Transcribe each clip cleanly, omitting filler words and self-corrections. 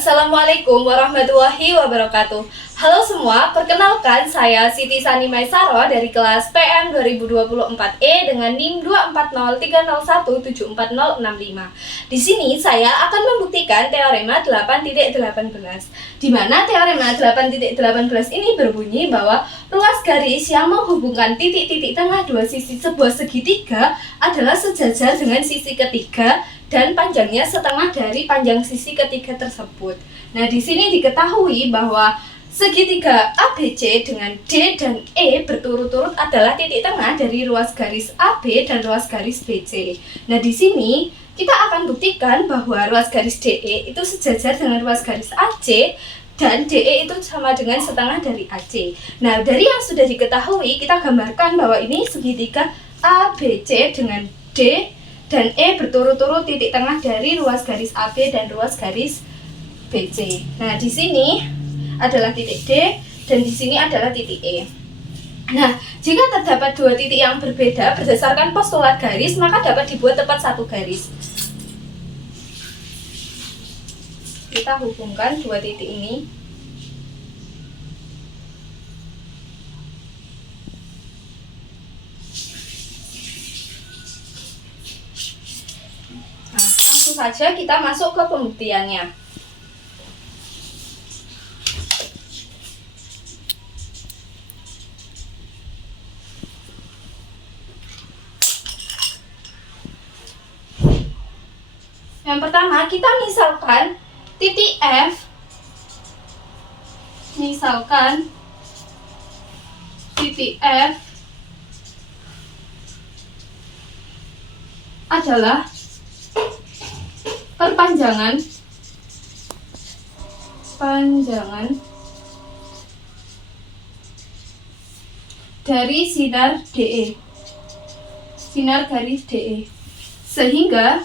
Assalamualaikum warahmatullahi wabarakatuh. Halo semua, perkenalkan saya Siti Sani Maisaro dari kelas PM 2024E dengan NIM 24030174065. Di sini saya akan membuktikan teorema 8.18, di mana teorema 8.18 ini berbunyi bahwa ruas garis yang menghubungkan titik-titik tengah dua sisi sebuah segitiga adalah sejajar dengan sisi ketiga dan panjangnya setengah dari panjang sisi ketiga tersebut. Nah, di sini diketahui bahwa segitiga ABC dengan D dan E berturut-turut adalah titik tengah dari ruas garis AB dan ruas garis BC. Nah, di sini kita akan buktikan bahwa ruas garis DE itu sejajar dengan ruas garis AC dan DE itu sama dengan setengah dari AC. Nah, dari yang sudah diketahui, kita gambarkan bahwa ini segitiga ABC dengan D dan E berturut-turut titik tengah dari ruas garis AB dan ruas garis BC. Nah, di sini adalah titik D dan di sini adalah titik E. Nah, jika terdapat dua titik yang berbeda berdasarkan postulat garis, maka dapat dibuat tepat satu garis. Kita hubungkan dua titik ini. Nah, langsung saja kita masuk ke pembuktiannya. Yang pertama, kita misalkan titik F, adalah perpanjangan dari sinar DE, sinar garis DE, sehingga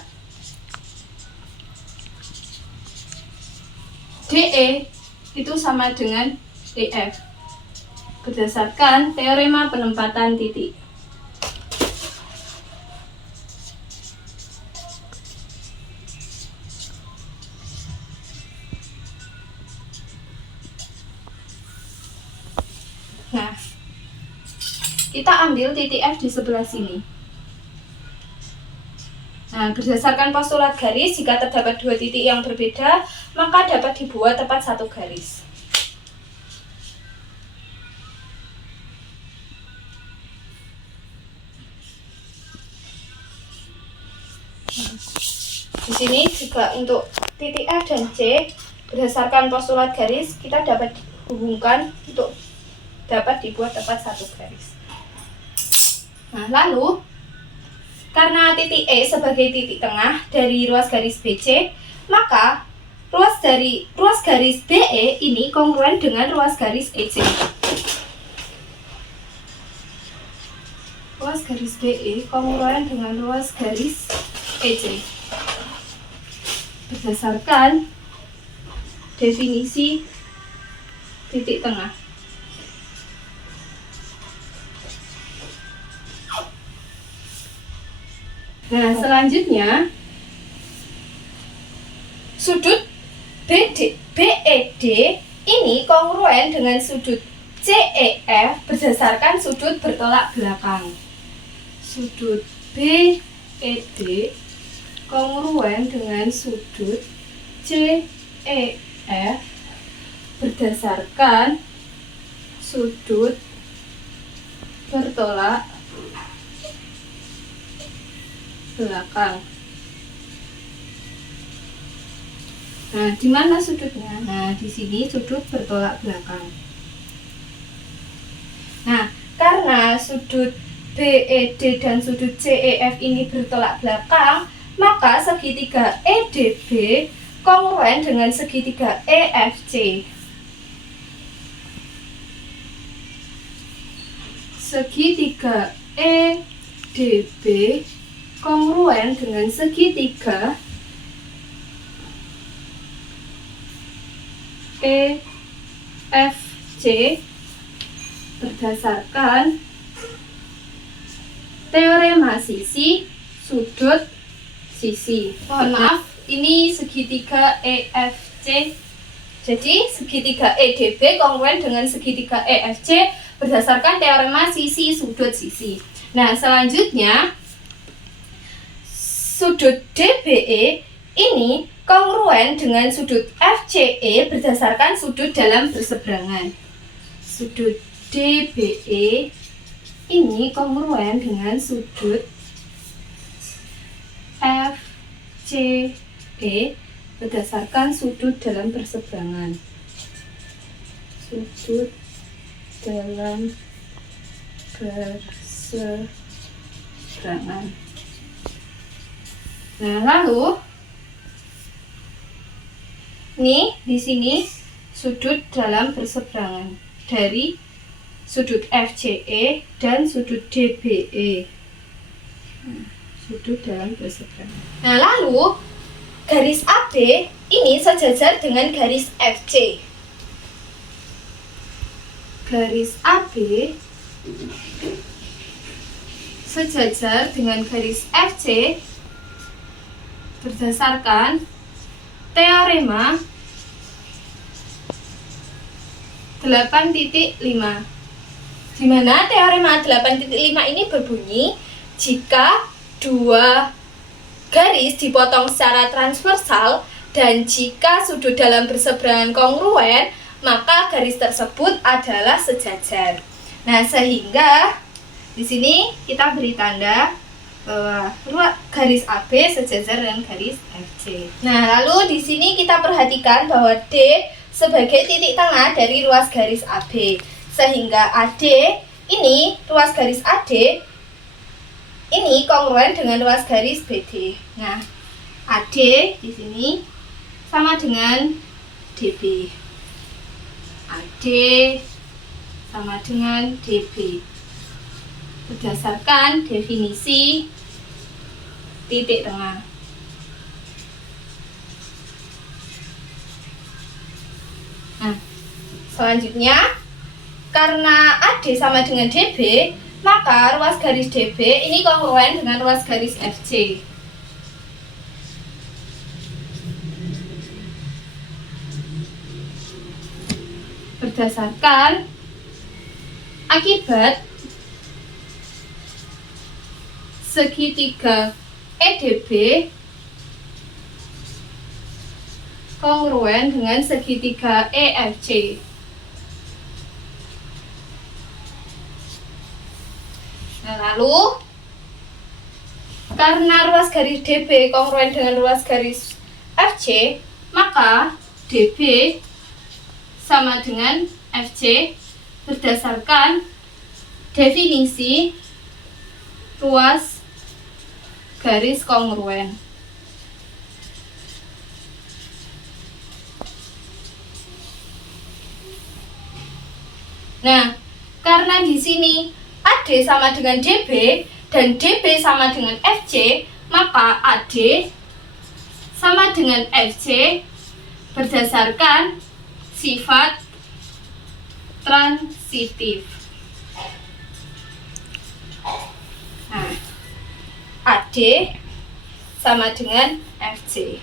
DE itu sama dengan EF berdasarkan teorema penempatan titik. Nah, kita ambil titik F di sebelah sini. Nah, berdasarkan postulat garis, jika terdapat dua titik yang berbeda, maka dapat dibuat tepat satu garis. Nah, di sini juga untuk titik F dan C, berdasarkan postulat garis, kita dapat hubungkan untuk dapat dibuat tepat satu garis. Nah, lalu karena titik E sebagai titik tengah dari ruas garis BC, maka ruas garis BE ini kongruen dengan ruas garis EC. Ruas garis BE kongruen dengan ruas garis EC berdasarkan definisi titik tengah. Nah, selanjutnya sudut BED ini kongruen dengan sudut CEF berdasarkan sudut bertolak belakang. Sudut BED kongruen dengan sudut CEF berdasarkan sudut bertolak belakang. Nah, di mana sudutnya? Nah, di sini sudut bertolak belakang. Nah, karena sudut BED dan sudut CEF ini bertolak belakang, maka segitiga EDB kongruen dengan segitiga EFC. Segitiga EDB kongruen dengan segitiga EFC berdasarkan teorema sisi, sudut, sisi. Mohon maaf, ini segitiga EFC Jadi segitiga EDB kongruen dengan segitiga EFC berdasarkan teorema sisi sudut sisi. Nah, selanjutnya sudut DBE ini kongruen dengan sudut FCE berdasarkan sudut dalam berseberangan. Sudut DBE ini kongruen dengan sudut FCE berdasarkan sudut dalam berseberangan. Sudut dalam berseberangan. Nah, lalu nih di sini sudut dalam berseberangan dari sudut FCE dan sudut DBE. Sudut dalam berseberangan. Nah, lalu garis AB ini sejajar dengan garis FC. Garis AB sejajar dengan garis FC berdasarkan teorema 8.5, di mana teorema 8.5 ini berbunyi jika dua garis dipotong secara transversal dan jika sudut dalam berseberangan kongruen, maka garis tersebut adalah sejajar. Nah, sehingga di sini kita beri tanda bahwa garis AB sejajar dengan garis FC. Nah, lalu di sini kita perhatikan bahwa D sebagai titik tengah dari ruas garis AB, sehingga AD ini ruas garis AD ini kongruen dengan ruas garis BD. Nah, AD di sini sama dengan DB. AD sama dengan DB. Berdasarkan definisi titik tengah. Nah, selanjutnya karena AD sama dengan DB, maka ruas garis DB ini kongruen dengan ruas garis FC. Berdasarkan akibat segitiga EDB kongruen dengan segitiga EFC. Nah, lalu karena ruas garis DB kongruen dengan ruas garis FC, maka DB sama dengan FC berdasarkan definisi ruas garis kongruen. Nah, karena di sini AD sama dengan DB dan DB sama dengan FC, maka AD sama dengan FC berdasarkan sifat transitif. Nah, AD sama dengan FC.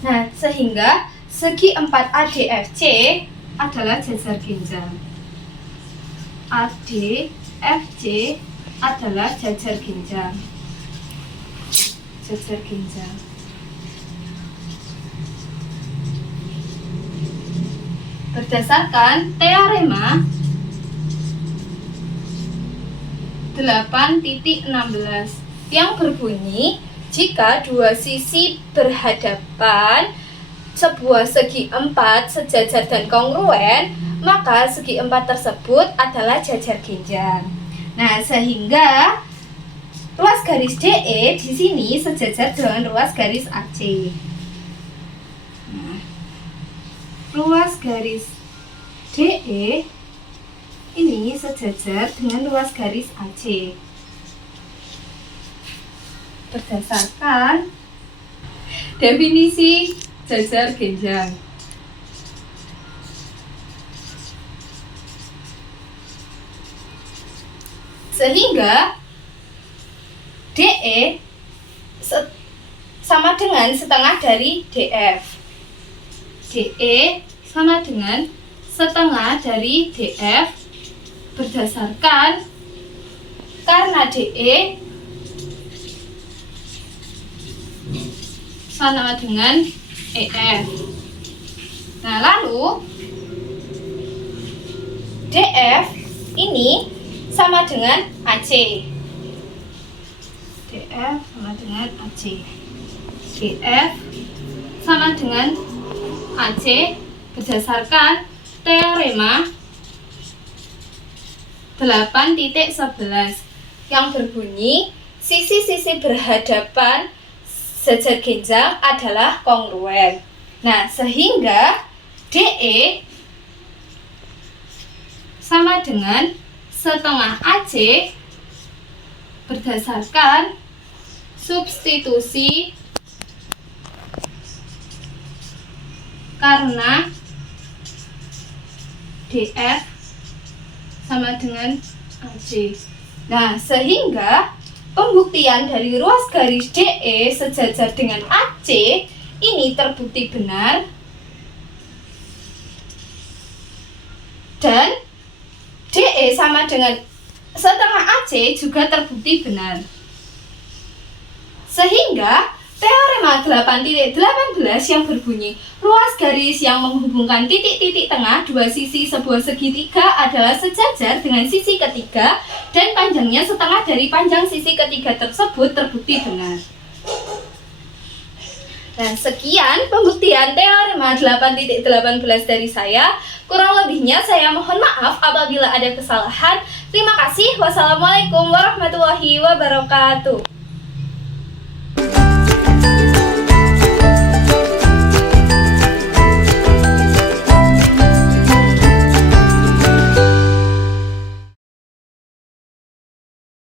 Nah, sehingga segi 4 ADFC adalah jajar ginjal. ADFC adalah jajar ginjal. Jajar ginjal. Berdasarkan teorema 8.16 yang berbunyi jika dua sisi berhadapan sebuah segi 4 sejajar dan kongruen, maka segi 4 tersebut adalah jajar ginjal. Nah, sehingga ruas garis DE di sini sejajar dengan ruas garis AC. Nah, ruas garis DE ini sejajar dengan ruas garis AC. Berdasarkan definisi jajar ginjal. Sehingga DE sama dengan setengah dari DF. DE sama dengan setengah dari DF berdasarkan karena DE sama dengan EF. Nah, lalu DF ini sama dengan AC. DF sama dengan AC. DF sama dengan AC berdasarkan teorema 8.11 yang berbunyi sisi-sisi berhadapan sejajar adalah kongruen. Nah, sehingga DE sama dengan setengah AC berdasarkan substitusi karena DF sama dengan AC. Nah, sehingga pembuktian dari ruas garis DE sejajar dengan AC ini terbukti benar dan DE sama dengan setengah AC juga terbukti benar. Sehingga teorema 8.18 yang berbunyi ruas garis yang menghubungkan titik-titik tengah dua sisi sebuah segitiga adalah sejajar dengan sisi ketiga dan panjangnya setengah dari panjang sisi ketiga tersebut terbukti benar. Nah, sekian pembuktian teorema 8.18 dari saya. Kurang lebihnya saya mohon maaf apabila ada kesalahan. Terima kasih. Wassalamualaikum warahmatullahi wabarakatuh.